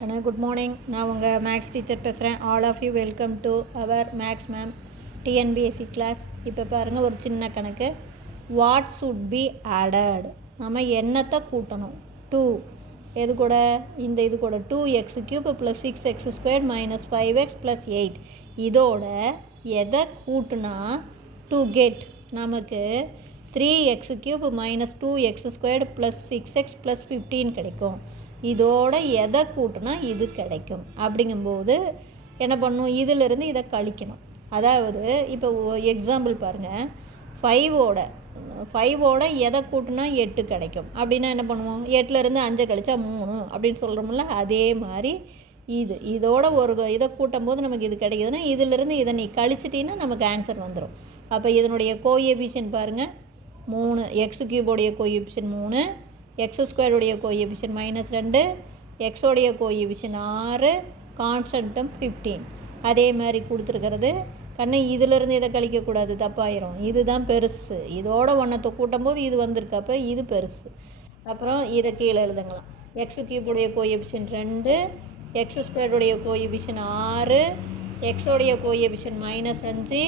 Good morning. நான் உங்கள் maths teacher பேசுகிறேன். All of you welcome to our maths mam TNPSC class. இப்போ பாருங்கள், ஒரு சின்ன கணக்கு. What should be added? நம்ம என்னத்தை கூட்டணும்? 2 எது கூட? இந்த இது கூட 2x³ + 6x² - 5x + 8. இதோட எதை கூட்டுனா டு கெட் நமக்கு 3x³ - 2x² + 6x + 15 கிடைக்கும். இதோட எதை கூட்டினா இது கிடைக்கும். அப்படிங்கும்போது என்ன பண்ணணும்? இதிலிருந்து இதை கழிக்கணும். அதாவது இப்போ எக்ஸாம்பிள் பாருங்கள், 5ஓட எதை கூட்டினா 8 கிடைக்கும். அப்படின்னா என்ன பண்ணுவோம்? 8லேருந்து 5 கழிச்சா 3 அப்படின்னு சொல்கிறோம்ல. அதே மாதிரி இதோட ஒரு இதை கூட்டும் போது நமக்கு இது கிடைக்குதுன்னா இதிலிருந்து இதை நீ கழிச்சிட்டின்னா நமக்கு ஆன்சர் வந்துடும். அப்போ இதனுடைய கோஎஃபிஷியன்ட் பாருங்கள் 3, x³ coefficient 3, x² coefficient -2, x coefficient 6, கான்ஸ்டன்ட்டும் 15. அதே மாதிரி கொடுத்துருக்கிறது. கண்ணு இதிலிருந்து இதை கழிக்கக்கூடாது, தப்பாயிரும். இதுதான் பெருசு. இதோட ஒன்றத்தை கூட்டும் போது இது வந்திருக்கு, அப்போ இது பெருசு. அப்புறம் இதை கீழே எழுதுங்களாம். x³ coefficient 2, x² coefficient 6, x coefficient -5,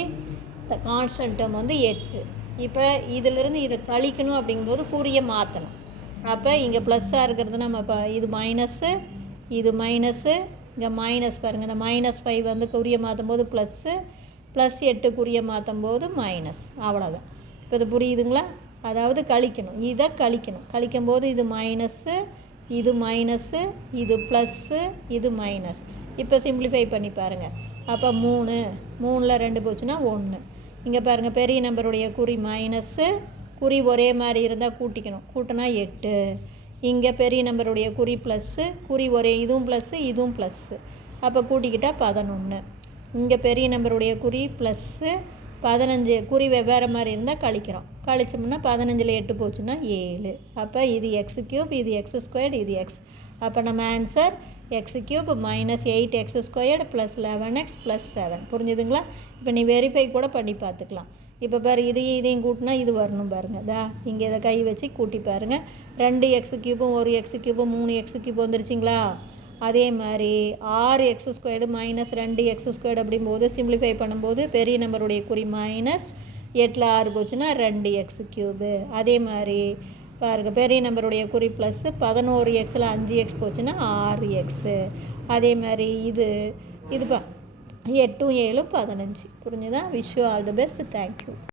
கான்ஸ்டன்ட்டும் 8. இப்போ இதிலிருந்து இதை கழிக்கணும். அப்படிங்கும்போது குறியை மாற்றணும். அப்போ இங்கே ப்ளஸ்ஸாக இருக்கிறது நம்ம இப்போ இது மைனஸ்ஸு, இது மைனஸ்ஸு, இங்கே மைனஸ் பாருங்கள். இந்த -5 வந்து குறியை மாற்றும் போது +8 குறியை மாற்றும் போது மைனஸ். அவ்வளோதான். இப்போ இது புரியுதுங்களா? அதாவது கழிக்கணும், இதை கழிக்கணும். கழிக்கும்போது இது மைனஸ்ஸு, இது மைனஸ்ஸு, இது ப்ளஸ்ஸு, இது மைனஸ். இப்போ சிம்பிளிஃபை பண்ணி பாருங்கள். அப்போ 3ல் 2 போச்சுன்னா 1. இங்கே பாருங்கள், பெரிய நம்பருடைய குறி மைனஸ்ஸு, குறி ஒரே மாதிரி இருந்தால் கூட்டிக்கணும். கூட்டினா 8. இங்கே பெரிய நம்பருடைய குறி ப்ளஸ்ஸு, குறி இதுவும் ப்ளஸ்ஸு, இதுவும் ப்ளஸ்ஸு. அப்போ கூட்டிக்கிட்டால் 11. இங்கே பெரிய நம்பருடைய குறி ப்ளஸ்ஸு, 15 குறி வெவ்வேறு மாதிரி இருந்தால் கழிக்கிறோம். கழிச்சோம்னா 15ல் 8 போச்சுன்னா 7. அப்போ இது x³, இது x², இது x. அப்போ நம்ம ஆன்சர் x³ - 8x² + 11x + 7. புரிஞ்சுதுங்களா? இப்போ நீ வெரிஃபை கூட பண்ணி பார்த்துக்கலாம். இப்போ பாரு, இதையும் கூட்டினா இது வரணும் பாருங்கள். இங்கே இதை கை வச்சு கூட்டி பாருங்கள். 2x³ 1x³ 3x³ வந்துருச்சிங்களா? அதே மாதிரி 6x² - 2x² அப்படிங்கும்போது சிம்பிளிஃபை பண்ணும்போது பெரிய நம்பருடைய குறி -8ல் 6 போச்சுன்னா 2x³. அதே மாதிரி பாருங்கள், பெரிய நம்பருடைய குறி ப்ளஸ்ஸு, 11xல் 5x போச்சுன்னா 6x. அதே மாதிரி இது 8 7 15. புரிஞ்சுதா? Wish you all the best. Thank you.